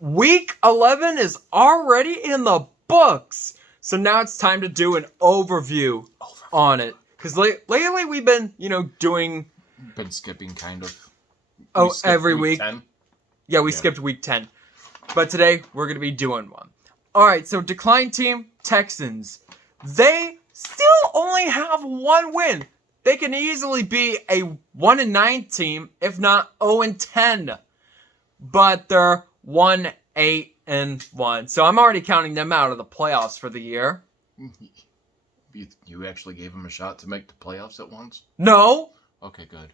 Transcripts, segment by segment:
Week 11 is already in the books. So now it's time to do an overview on it. Because lately we've been, doing... Been skipping, kind of. Every week. 10? Yeah, we skipped week 10. But today, we're going to be doing one. Alright, so decline team, Texans. They still only have one win. They can easily be a 1-9 team, if not 0-10. But they're 1-8-1. So I'm already counting them out of the playoffs for the year. You actually gave them a shot to make the playoffs at once? No. Okay, good.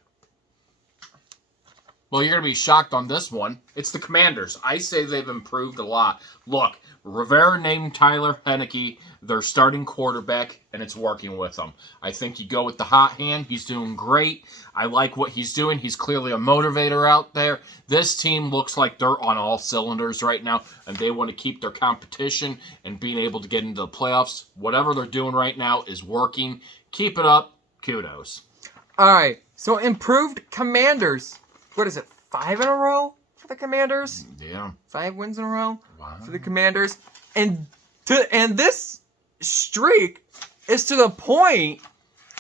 Well, you're going to be shocked on this one. It's the Commanders. I say they've improved a lot. Look, Rivera named Tyler Heinicke their starting quarterback, and it's working with them. I think you go with the hot hand. He's doing great. I like what he's doing. He's clearly a motivator out there. This team looks like they're on all cylinders right now, and they want to keep their competition and being able to get into the playoffs. Whatever they're doing right now is working. Keep it up. Kudos. All right, so improved Commanders. What is it, 5 in a row for the Commanders? Yeah. 5 wins in a row Wow. for the Commanders. And this streak is to the point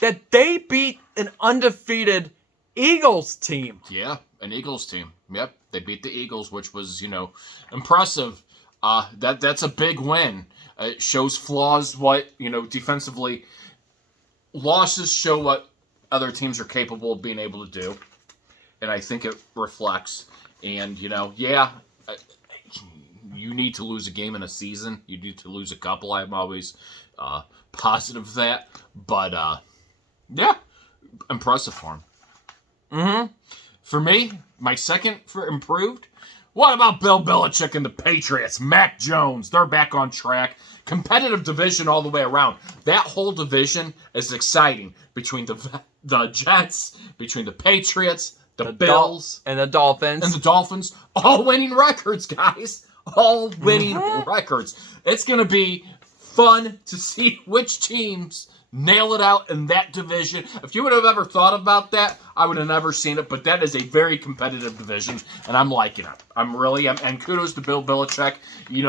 that they beat an undefeated Eagles team. Yeah, an Eagles team. Yep, they beat the Eagles, which was, impressive. That's a big win. It shows flaws, defensively. Losses show what other teams are capable of being able to do. And I think it reflects. And, you need to lose a game in a season. You need to lose a couple. I'm always positive of that. But, impressive for him. Mm-hmm. For me, my second for improved, what about Bill Belichick and the Patriots? Mac Jones, they're back on track. Competitive division all the way around. That whole division is exciting between the Jets, between the Patriots, the Bills, and the Dolphins. And the Dolphins. All winning records, guys. All winning records. It's going to be fun to see which teams nail it out in that division. If you would have ever thought about that, I would have never seen it. But that is a very competitive division, and I'm liking it. And kudos to Bill Belichick.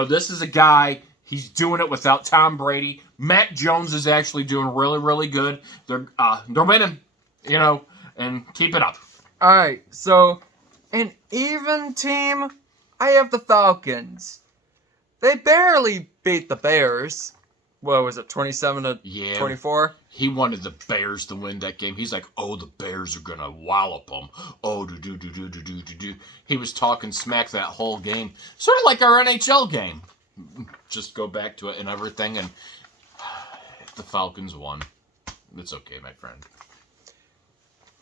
This is a guy, he's doing it without Tom Brady. Mac Jones is actually doing really, really good. They're winning, and keep it up. All right, so an even team, I have the Falcons. They barely beat the Bears. What was it, 27-24? He wanted the Bears to win that game. He's like, the Bears are going to wallop them. Do. He was talking smack that whole game. Sort of like our NHL game. Just go back to it and everything, and the Falcons won. It's okay, my friend.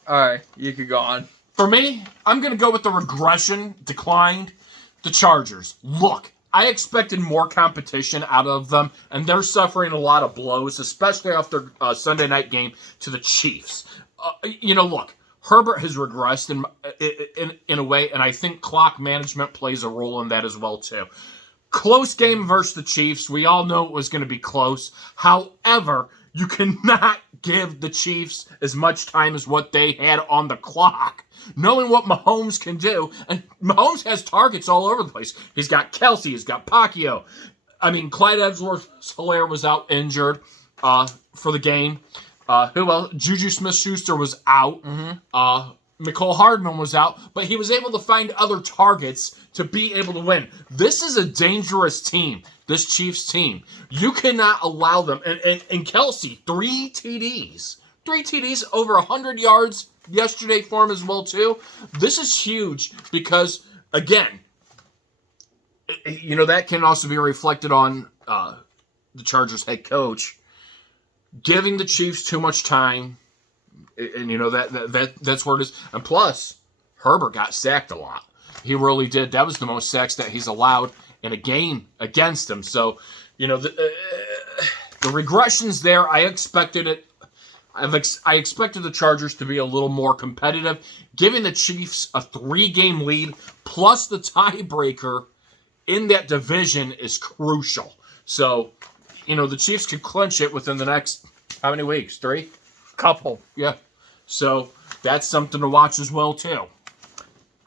All right, you could go on. For me, I'm going to go with the regression, declined, the Chargers. Look, I expected more competition out of them, and they're suffering a lot of blows, especially after Sunday night game to the Chiefs. Look, Herbert has regressed in a way, and I think clock management plays a role in that as well, too. Close game versus the Chiefs. We all know it was going to be close. However, you cannot give the Chiefs as much time as what they had on the clock. Knowing what Mahomes can do, and Mahomes has targets all over the place. He's got Kelsey, he's got Pacquiao. Clyde Edwards-Helaire was out injured for the game. Who else? Juju Smith-Schuster was out. Mm-hmm. Mecole Hardman was out, but he was able to find other targets to be able to win. This is a dangerous team, this Chiefs team. You cannot allow them. And Kelsey, 3 TDs. 3 TDs, over 100 yards yesterday for him as well, too. This is huge because, again, that can also be reflected on the Chargers head coach giving the Chiefs too much time. And that's where it is. And plus, Herbert got sacked a lot. He really did. That was the most sacks that he's allowed in a game against him. So, the regression's there. I expected it. I expected the Chargers to be a little more competitive. Giving the Chiefs a 3-game lead plus the tiebreaker in that division is crucial. So, the Chiefs could clinch it within the next, how many weeks? 3? Couple. Yeah. So that's something to watch as well, too.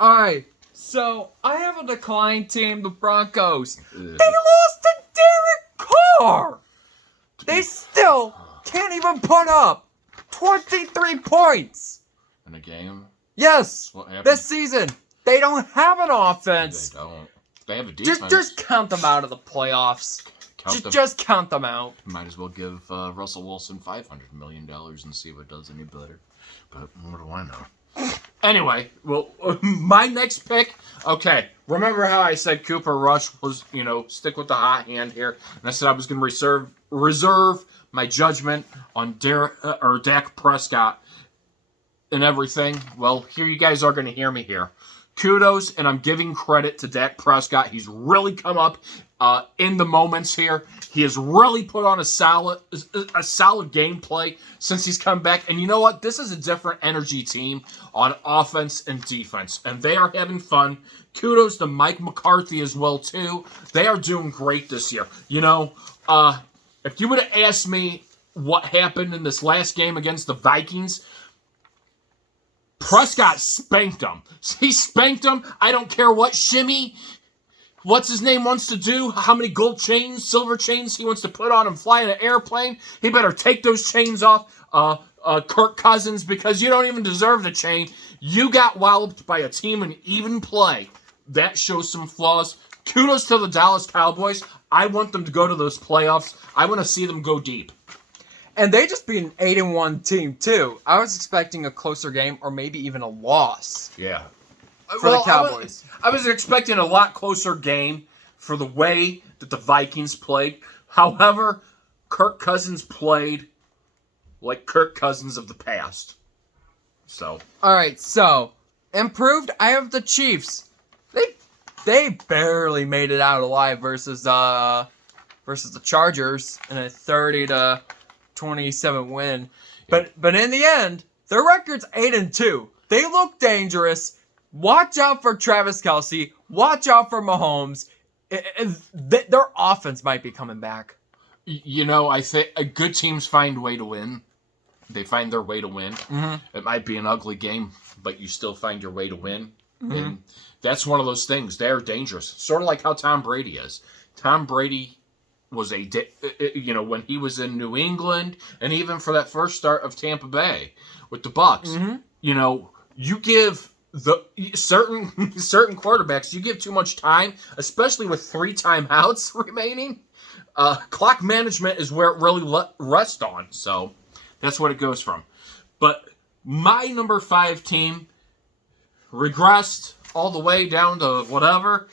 All right. So, I have a decline team, the Broncos. Ugh. They lost to Derek Carr! They still can't even put up 23 points! In a game? Yes! What happened? This season, they don't have an They offense. don't. They have a defense. Just count them out of the playoffs. Just count them out. Might as well give Russell Wilson $500 million and see if it does any better. But what do I know? Anyway, well, my next pick. Okay, remember how I said Cooper Rush was, stick with the hot hand here, and I said I was going to reserve my judgment on Dak Prescott and everything. Well, here you guys are going to hear me here. Kudos, and I'm giving credit to Dak Prescott. He's really come up in the moments here. He has really put on a solid gameplay since he's come back. And you know what? This is a different energy team on offense and defense, and they are having fun. Kudos to Mike McCarthy as well too. They are doing great this year. If you would have asked me what happened in this last game against the Vikings, Prescott spanked him. He spanked him. I don't care what shimmy, what's his name wants to do, how many gold chains, silver chains he wants to put on him flying an airplane. He better take those chains off, Kirk Cousins, because you don't even deserve the chain. You got walloped by a team in even play. That shows some flaws. Kudos to the Dallas Cowboys. I want them to go to those playoffs. I want to see them go deep. And they just beat an 8-1 team too. I was expecting a closer game or maybe even a loss. Yeah. For the Cowboys. I was expecting a lot closer game for the way that the Vikings played. However, Kirk Cousins played like Kirk Cousins of the past. So. All right, so improved. I have the Chiefs. They barely made it out alive versus the Chargers in a 30-27 win. But in the end, their record's 8-2. They look dangerous. Watch out for Travis Kelce. Watch out for Mahomes. Their offense might be coming back. I think good teams find a way to win. They find their way to win. Mm-hmm. It might be an ugly game, but you still find your way to win. Mm-hmm. And that's one of those things. They're dangerous. Sort of like how Tom Brady is. Tom Brady was when he was in New England, and even for that first start of Tampa Bay with the Bucks, mm-hmm. You give the certain quarterbacks, you give too much time, especially with 3 timeouts remaining. Clock management is where it really rests on. So that's what it goes from. But my number 5 team regressed all the way down to whatever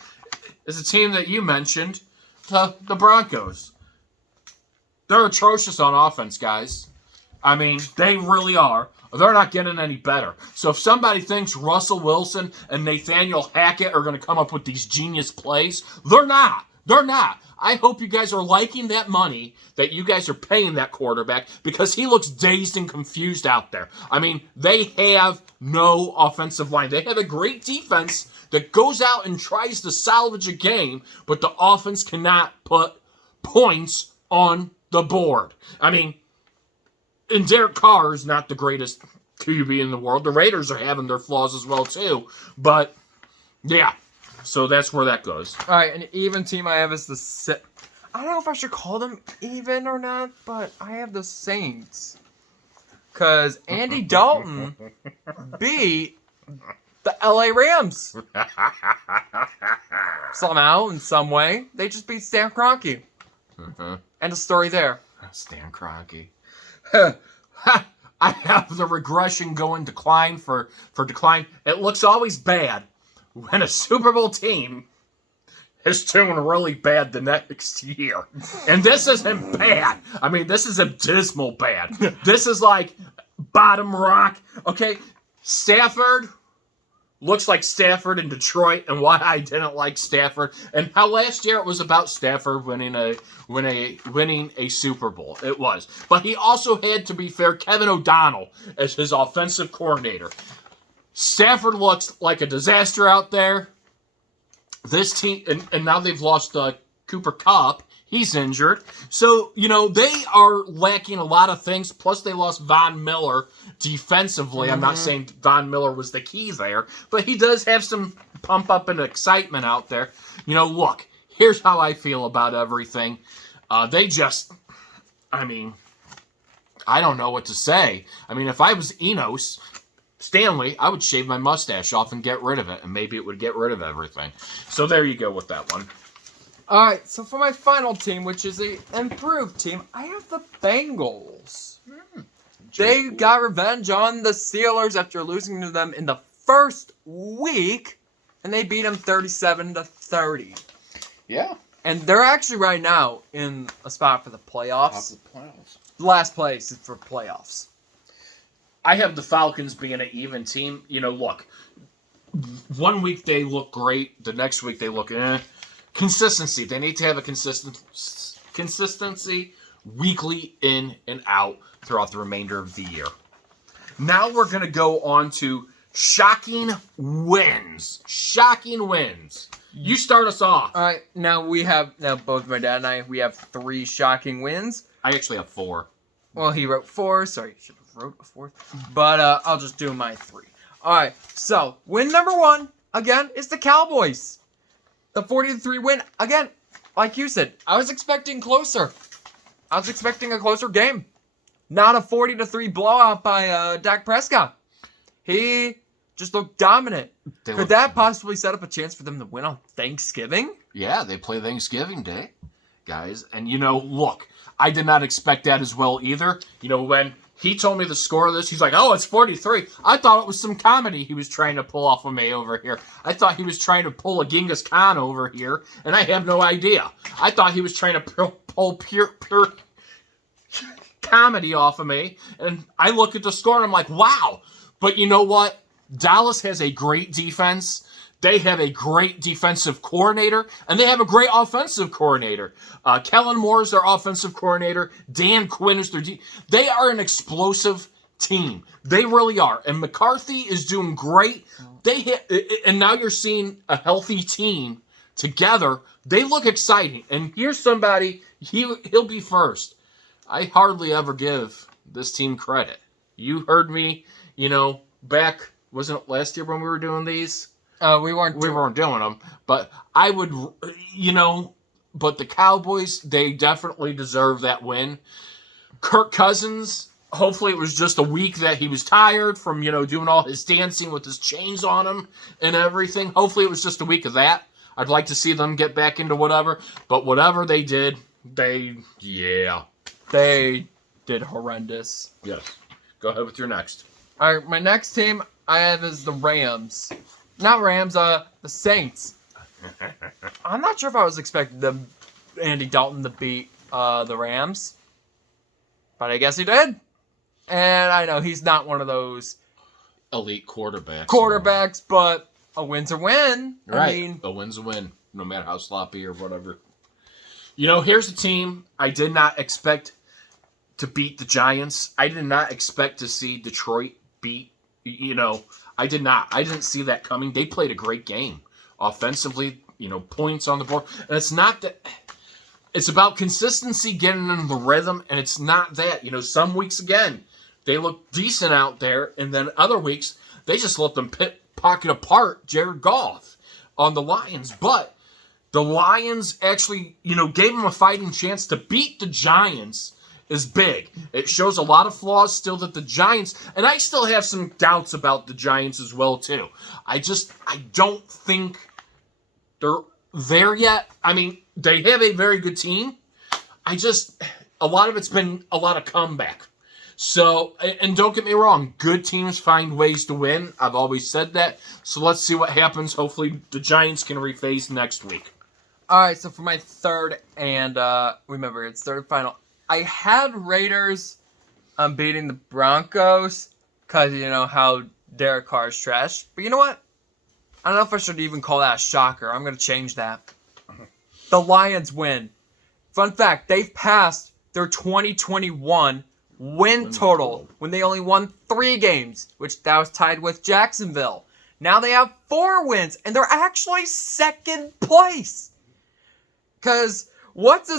is a team that you mentioned, the Broncos. They're atrocious on offense, guys. I mean, they really are. They're not getting any better. So if somebody thinks Russell Wilson and Nathaniel Hackett are going to come up with these genius plays, they're not. They're not. I hope you guys are liking that money that you guys are paying that quarterback, because he looks dazed and confused out there. I mean, they have no offensive line. They have a great defense that goes out and tries to salvage a game, but the offense cannot put points on the board. I mean, and Derek Carr is not the greatest QB in the world. The Raiders are having their flaws as well, too. But, yeah. So that's where that goes. All right, an even team I have is the I don't know if I should call them even or not, but I have the Saints. Because Andy Dalton beat the LA Rams. Somehow, in some way, they just beat Stan Kroenke. Mm-hmm. End of story there. Stan Kroenke. I have the regression going decline for decline. It looks always bad when a Super Bowl team is doing really bad the next year. And this isn't bad. I mean, this is abysmal bad. This is like bottom rock. Okay, Stafford looks like Stafford in Detroit, and why I didn't like Stafford, and how last year it was about Stafford winning a Super Bowl. It was. But he also had, to be fair, Kevin O'Donnell as his offensive coordinator. Stafford looks like a disaster out there. This team, and now they've lost Cooper Kupp. He's injured. So, they are lacking a lot of things. Plus, they lost Von Miller defensively. I'm not saying Von Miller was the key there, but he does have some pump up and excitement out there. Look, here's how I feel about everything. I don't know what to say. If I was Enos Stanley, I would shave my mustache off and get rid of it, and maybe it would get rid of everything. So there you go with that one. All right, so for my final team, which is an improved team, I have the Bengals. They got revenge on the Steelers after losing to them in the first week, and they beat them 37-30. Yeah. And they're actually right now in a spot for the playoffs. Last place is for playoffs. I have the Falcons being an even team. Look, 1 week they look great, the next week they look Consistency. They need to have a consistency weekly in and out throughout the remainder of the year. Now we're going to go on to shocking wins. Shocking wins. You start us off. All right, now both my dad and I, we have 3 shocking wins. I actually have 4. Well, he wrote 4. Sorry, should have wrote a 4th. But I'll just do my 3. All right, so win number 1, again, is the Cowboys. The 40-3 win, again, like you said, I was expecting closer. I was expecting a closer game. Not a 40-3 blowout by Dak Prescott. He just looked dominant. Could that possibly set up a chance for them to win on Thanksgiving? Yeah, they play Thanksgiving Day, guys. And, look, I did not expect that as well either. When he told me the score of this, he's like, oh, it's 43. I thought it was some comedy he was trying to pull off of me over here. I thought he was trying to pull a Genghis Khan over here, and I have no idea. I thought he was trying to pull pure comedy off of me, and I look at the score, and I'm like, wow. But you know what? Dallas has a great defense. They have a great defensive coordinator, and they have a great offensive coordinator. Kellen Moore is their offensive coordinator. Dan Quinn is their They are an explosive team. They really are. And McCarthy is doing great. And now you're seeing a healthy team together. They look exciting. And here's somebody, he'll be first. I hardly ever give this team credit. You heard me, back, wasn't it last year when we were doing these? We weren't doing them, but I would, but the Cowboys, they definitely deserve that win. Kirk Cousins, hopefully it was just a week that he was tired from, doing all his dancing with his chains on him and everything. Hopefully it was just a week of that. I'd like to see them get back into whatever, but whatever they did, they did horrendous. Yes. Go ahead with your next. All right, my next team I have is the Rams. Not Rams, the Saints. I'm not sure if I was expecting Andy Dalton to beat the Rams, but I guess he did. And I know he's not one of those elite quarterbacks, but a win's a win. Right. A win's a win, no matter how sloppy or whatever. Here's a team I did not expect to beat the Giants. I did not expect to see Detroit beat, I did not. I didn't see that coming. They played a great game. Offensively, points on the board. And it's not that... It's about consistency, getting into the rhythm, and it's not that. Some weeks, again, they look decent out there, and then other weeks, they just let them pocket apart Jared Goff on the Lions. But the Lions actually, gave them a fighting chance to beat the Giants is big. It shows a lot of flaws still that the Giants, and I still have some doubts about the Giants as well too. I don't think they're there yet. They have a very good team. A lot of it's been a lot of comeback. So, and don't get me wrong, good teams find ways to win. I've always said that. So let's see what happens. Hopefully the Giants can reface next week. All right, so for my third and remember it's third final. I had Raiders beating the Broncos because, how Derek Carr is trash. But you know what? I don't know if I should even call that a shocker. I'm going to change that. The Lions win. Fun fact, they've passed their 2021 win total when they only won 3 games, which that was tied with Jacksonville. Now they have 4 wins, and they're actually second place. Because what's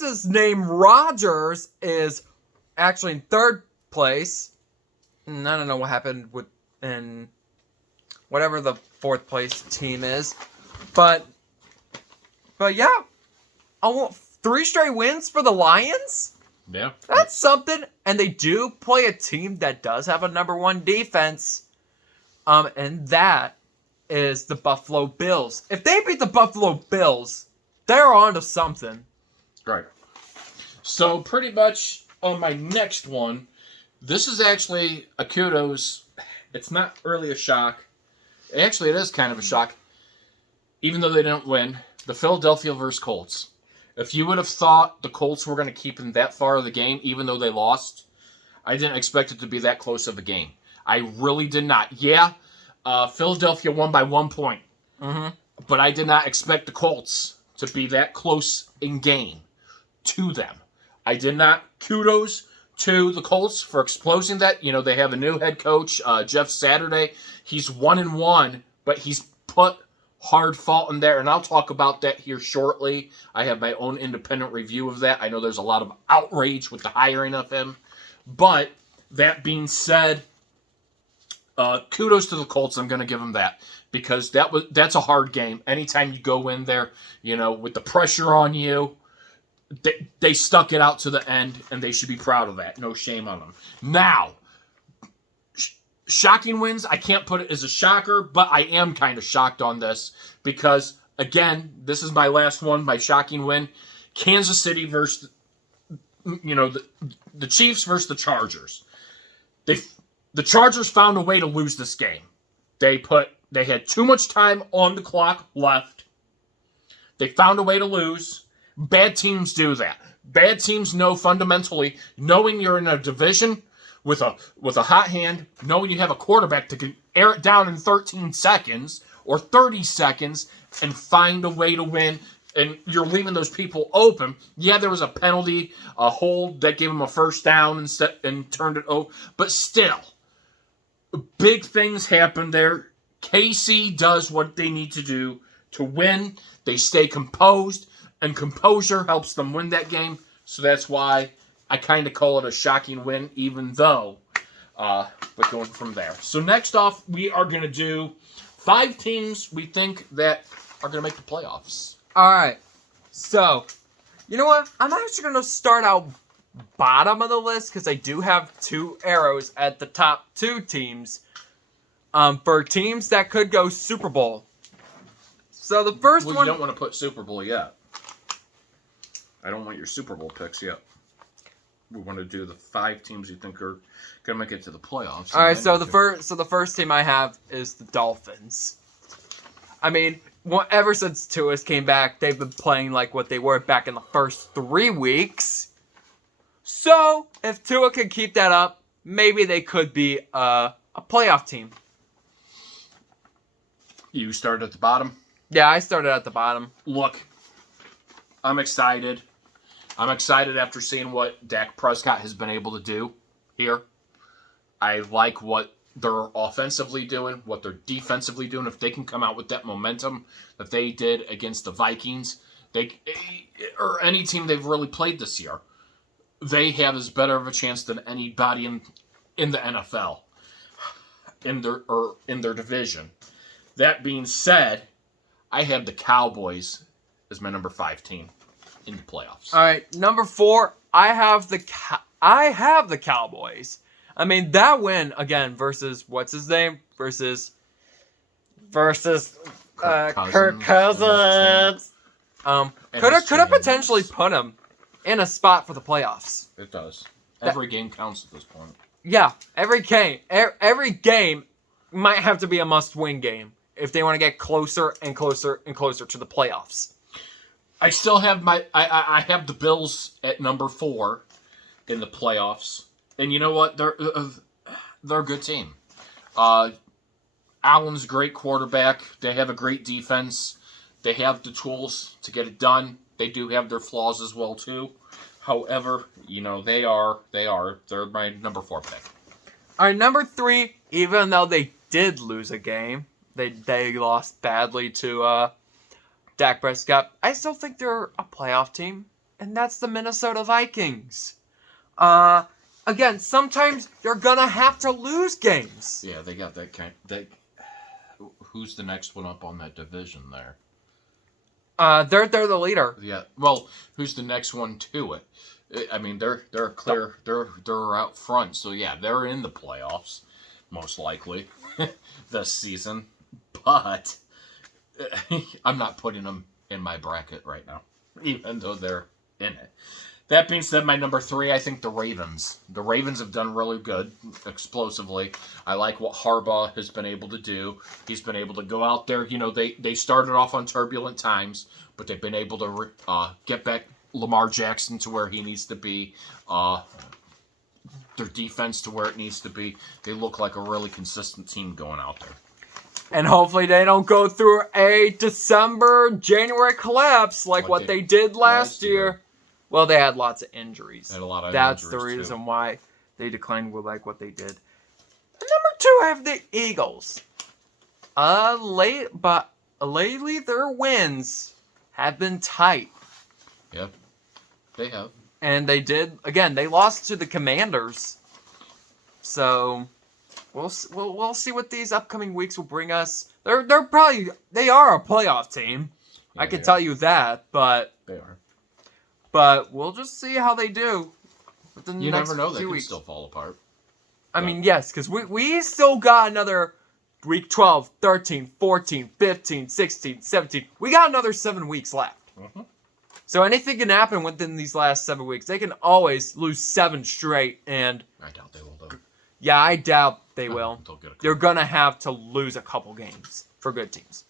his name? Rogers is actually in third place. And I don't know what happened in whatever the fourth place team is, but yeah, I want 3 straight wins for the Lions. Yeah, That's something, and they do play a team that does have a number 1 defense, and that is the Buffalo Bills. If they beat the Buffalo Bills, they're on to something. Right. So pretty much on my next one, this is actually a kudos. It's not really a shock. Actually, it is kind of a shock, even though they didn't win. The Philadelphia versus Colts. If you would have thought the Colts were going to keep them that far of the game, even though they lost, I didn't expect it to be that close of a game. I really did not. Yeah, Philadelphia won by 1 point. Mm-hmm. But I did not expect the Colts to be that close in game to them. I did not. Kudos to the Colts for exposing that. You know, they have a new head coach, Jeff Saturday. He's 1-1, but he's put hard fault in there, and I'll talk about that here shortly. I have my own independent review of that. I know there's a lot of outrage with the hiring of him, but that being said, kudos to the Colts. I'm going to give them that because that's a hard game. Anytime you go in there, you know, with the pressure on you, they stuck it out to the end, and they should be proud of that. No shame on them. Now, shocking wins, I can't put it as a shocker, but I am kind of shocked on this because, again, this is my last one, my shocking win. Kansas City versus, you know, the Chiefs versus the Chargers. The Chargers found a way to lose this game. They had too much time on the clock left. They found a way to lose. Bad teams do that. Bad teams know fundamentally, knowing you're in a division with a hot hand, knowing you have a quarterback that can air it down in 13 seconds or 30 seconds and find a way to win, and you're leaving those people open. Yeah, there was a penalty, a hold that gave them a first down and turned it over, but still, big things happen there. KC does what they need to do to win. They stay composed, and composure helps them win that game, so that's why I kind of call it a shocking win, even though, but going from there. So next off, we are going to do 5 teams we think that are going to make the playoffs. All right. So, you know what? I'm actually going to start out bottom of the list because I do have 2 arrows at the top 2 teams for teams that could go Super Bowl. So the first one... you don't want to put Super Bowl yet. I don't want your Super Bowl picks yet. We want to do the 5 teams you think are going to make it to the playoffs. All right, so the first team I have is the Dolphins. I mean, ever since Tua came back, they've been playing like what they were back in the first 3 weeks. So, if Tua can keep that up, maybe they could be a playoff team. You started at the bottom? Yeah, I started at the bottom. Look, I'm excited. I'm excited after seeing what Dak Prescott has been able to do here. I like what they're offensively doing, what they're defensively doing. If they can come out with that momentum that they did against the Vikings, or any team they've really played this year, they have as better of a chance than anybody in the NFL in their division. That being said, I have the Cowboys as my number 5 team in the playoffs. All right, number 4, I have the Cowboys. I mean, that win again versus what's his name versus Kirk Cousins. Could have potentially put him in a spot for the playoffs. It does. Every game counts at this point. Yeah, every game might have to be a must-win game if they want to get closer and closer and closer to the playoffs. I still have I have the Bills at number 4 in the playoffs, and you know what? They're a good team. Allen's a great quarterback. They have a great defense. They have the tools to get it done. They do have their flaws as well too. However, you know they're my number 4 pick. Our number 3, even though they did lose a game, they lost badly to Dak Prescott. I still think they're a playoff team, and that's the Minnesota Vikings. Again, sometimes you're gonna have to lose games. Yeah, they got that kind. Who's the next one up on that division there? They're the leader. Yeah. Well, who's the next one to it? I mean, they're clear. They're out front. So yeah, they're in the playoffs, most likely, this season. But I'm not putting them in my bracket right now, even though they're in it. That being said, my number 3, I think the Ravens. The Ravens have done really good, explosively. I like what Harbaugh has been able to do. He's been able to go out there. You know, they started off on turbulent times, but they've been able to get back Lamar Jackson to where he needs to be. Their defense to where it needs to be. They look like a really consistent team going out there. And hopefully they don't go through a December-January collapse like what they did last year. Well, they had lots of injuries. They had a lot of That's injuries, the reason too. why they declined with like what they did. Number 2, I have the Eagles. Lately their wins have been tight. Yep, they have. And they lost to the Commanders. So we'll see what these upcoming weeks will bring us. They are a playoff team. Yeah, I can tell you that, but they are. But we'll just see how they do. Within the You next never know; they few could weeks. still fall apart. I mean, yes, because we still got another week 12, 13, 14, 15, 16, 17. We got another 7 weeks left. Mm-hmm. So anything can happen within these last 7 weeks. They can always lose 7 straight, and I doubt they will, though. yeah, I doubt they will. They'll get a They're gonna have to lose a couple games for good teams.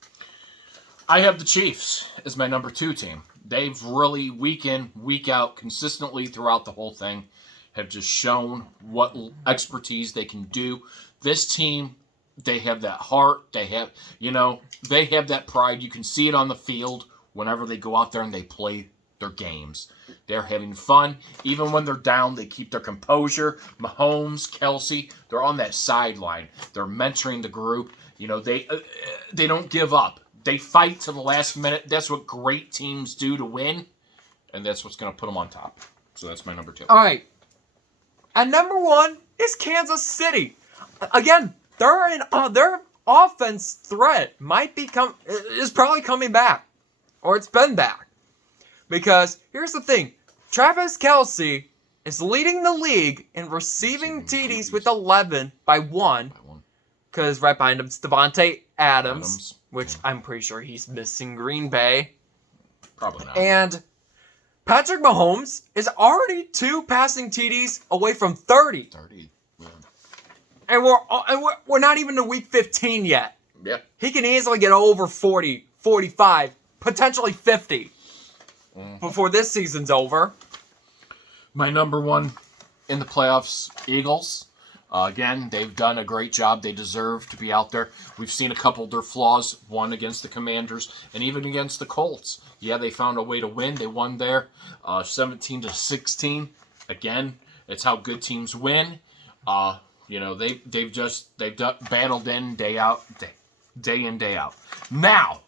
I have the Chiefs as my number 2 team. They've really, week in, week out, consistently throughout the whole thing, have just shown what expertise they can do. This team, they have that heart. They have that pride. You can see it on the field whenever they go out there and they play their games. They're having fun. Even when they're down, they keep their composure. Mahomes, Kelsey, they're on that sideline. They're mentoring the group. You know, they don't give up. They fight to the last minute. That's what great teams do to win, and that's what's going to put them on top. So that's my number 2. All right. And number 1 is Kansas City. Again, their offense threat is probably coming back, or it's been back. Because here's the thing: Travis Kelce is leading the league in receiving TDs with 11 by 1. Because right behind him is Devontae Adams, which I'm pretty sure he's missing Green Bay. Probably not. And Patrick Mahomes is already 2 passing TDs away from 30. 30. Yeah. And we're not even to week 15 yet. Yeah. He can easily get over 40, 45, potentially 50 before this season's over. My number 1 in the playoffs, Eagles. Again, they've done a great job. They deserve to be out there. We've seen a couple of their flaws, one against the Commanders and even against the Colts. Yeah, they found a way to win. They won there 17-16. Again, it's how good teams win. They've battled in, day in, day out. Now,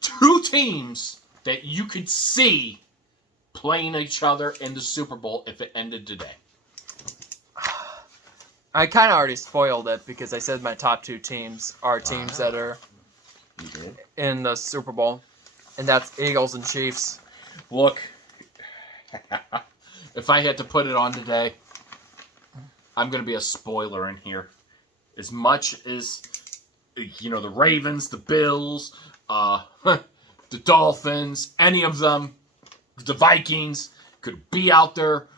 2 teams that you could see playing each other in the Super Bowl if it ended today. I kind of already spoiled it because I said my top 2 teams are teams that are in the Super Bowl. And that's Eagles and Chiefs. Look, if I had to put it on today, I'm going to be a spoiler in here. As much as, the Ravens, the Bills, the Dolphins, any of them, the Vikings could be out there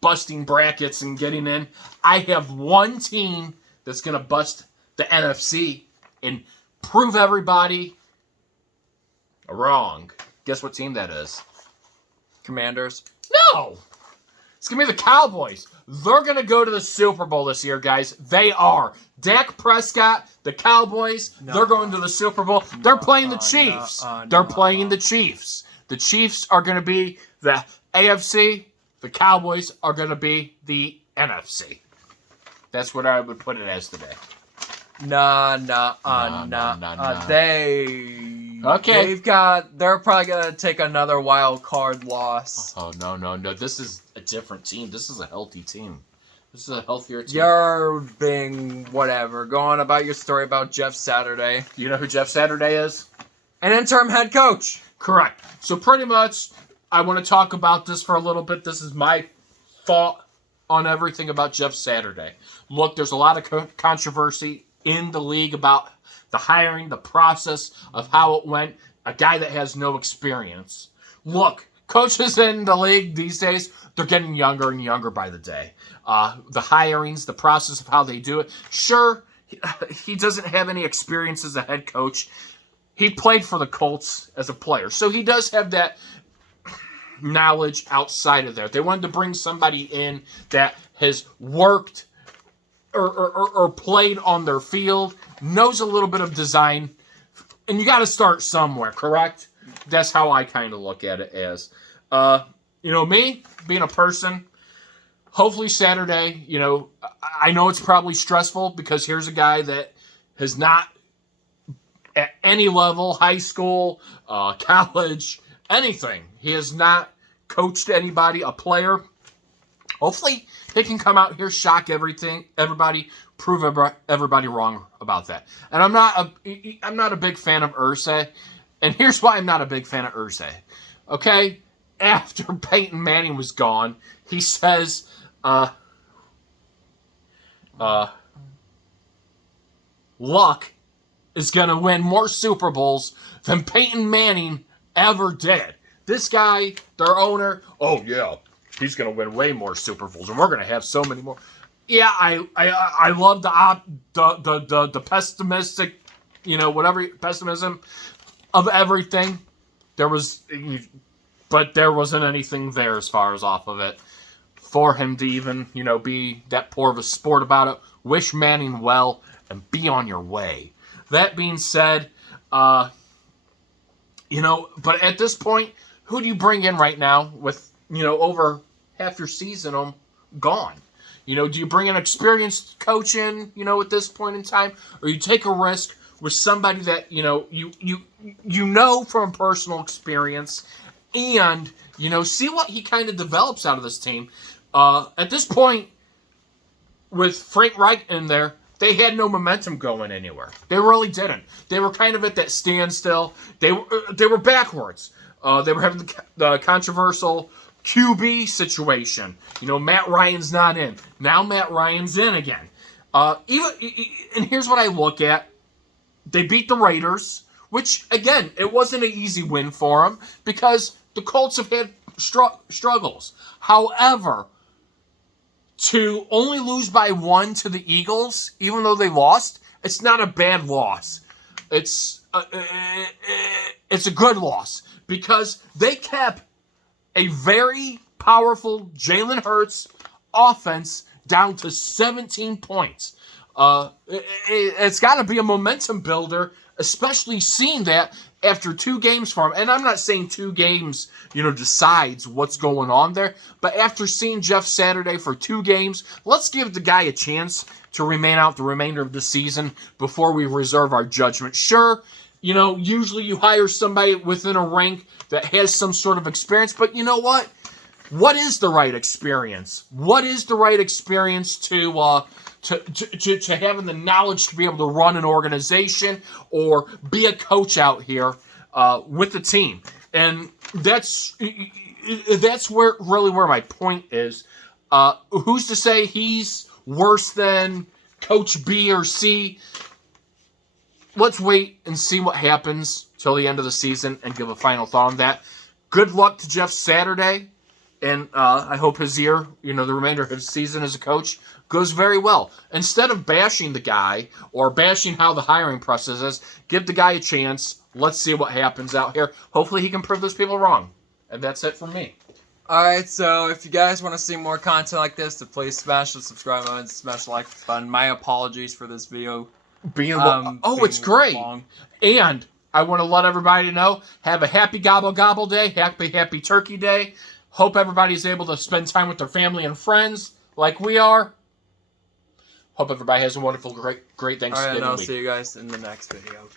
busting brackets and getting in. I have one team that's going to bust the NFC and prove everybody wrong. Guess what team that is? Commanders. No! It's going to be the Cowboys. They're going to go to the Super Bowl this year, guys. They are. Dak Prescott, the Cowboys, they're going to the Super Bowl. They're playing the Chiefs. They're playing the Chiefs. The Chiefs are going to be the AFC. The Cowboys are going to be the NFC. That's what I would put it as today. Nah. They Okay. They're probably gonna take another wild card loss. Oh no! This is a different team. This is a healthy team. This is a healthier team. You're being whatever. Go on about your story about Jeff Saturday. You know who Jeff Saturday is? An interim head coach. Correct. So pretty much, I want to talk about this for a little bit. This is my thought on everything about Jeff Saturday. Look, there's a lot of controversy in the league about the hiring, the process of how it went. A guy that has no experience. Look, coaches in the league these days, they're getting younger and younger by the day. The hirings, the process of how they do it. Sure, he doesn't have any experience as a head coach. He played for the Colts as a player. So he does have that knowledge outside of there. They wanted to bring somebody in that has worked or played on their field, knows a little bit of design, and you got to start somewhere, correct? That's how I kind of look at it as. Me, being a person, hopefully Saturday, I know it's probably stressful because here's a guy that has not at any level, high school, college, anything. He has not coached anybody, a player. Hopefully he can come out here, shock everybody, prove everybody wrong about that. And I'm not a big fan of Irsay. And here's why I'm not a big fan of Irsay. Okay? After Peyton Manning was gone, he says, Luck is going to win more Super Bowls than Peyton Manning ever did. This guy, their owner, oh yeah, he's going to win way more Super Bowls, and we're going to have so many more. Yeah, I love the pessimistic, pessimism of everything. But there wasn't anything there as far as off of it for him to even, be that poor of a sport about it. Wish Manning well and be on your way. That being said, but at this point, who do you bring in right now with, over half your season gone? Do you bring an experienced coach in, at this point in time, or you take a risk with somebody that, you know from personal experience and, see what he kind of develops out of this team. At this point, with Frank Reich in there, they had no momentum going anywhere. They really didn't. They were kind of at that standstill. They were backwards. They were having the controversial QB situation. Matt Ryan's not in. Now Matt Ryan's in again. And here's what I look at. They beat the Raiders, which, again, it wasn't an easy win for them because the Colts have had struggles. However, to only lose by 1 to the Eagles, even though they lost, it's not a bad loss. It's a good loss because they kept a very powerful Jalen Hurts offense down to 17 points. It's got to be a momentum builder, especially seeing that after 2 games for him. And I'm not saying 2 games, decides what's going on there. But after seeing Jeff Saturday for 2 games, let's give the guy a chance to remain out the remainder of the season before we reserve our judgment. Sure, usually you hire somebody within a rank that has some sort of experience. But you know what? What is the right experience? What is the right experience to having the knowledge to be able to run an organization or be a coach out here with the team? And that's where my point is. Who's to say he's worse than Coach B or C? Let's wait and see what happens till the end of the season and give a final thought on that. Good luck to Jeff Saturday. And I hope his year, the remainder of his season as a coach goes very well. Instead of bashing the guy or bashing how the hiring process is, give the guy a chance. Let's see what happens out here. Hopefully he can prove those people wrong. And that's it from me. Alright, so if you guys want to see more content like this, then please smash the subscribe button, smash the like button. My apologies for this video. It's great. Long. And I want to let everybody know, have a happy gobble gobble day, happy turkey day. Hope everybody's able to spend time with their family and friends like we are. Hope everybody has a wonderful, great Thanksgiving week. All right, and I'll see you guys in the next video.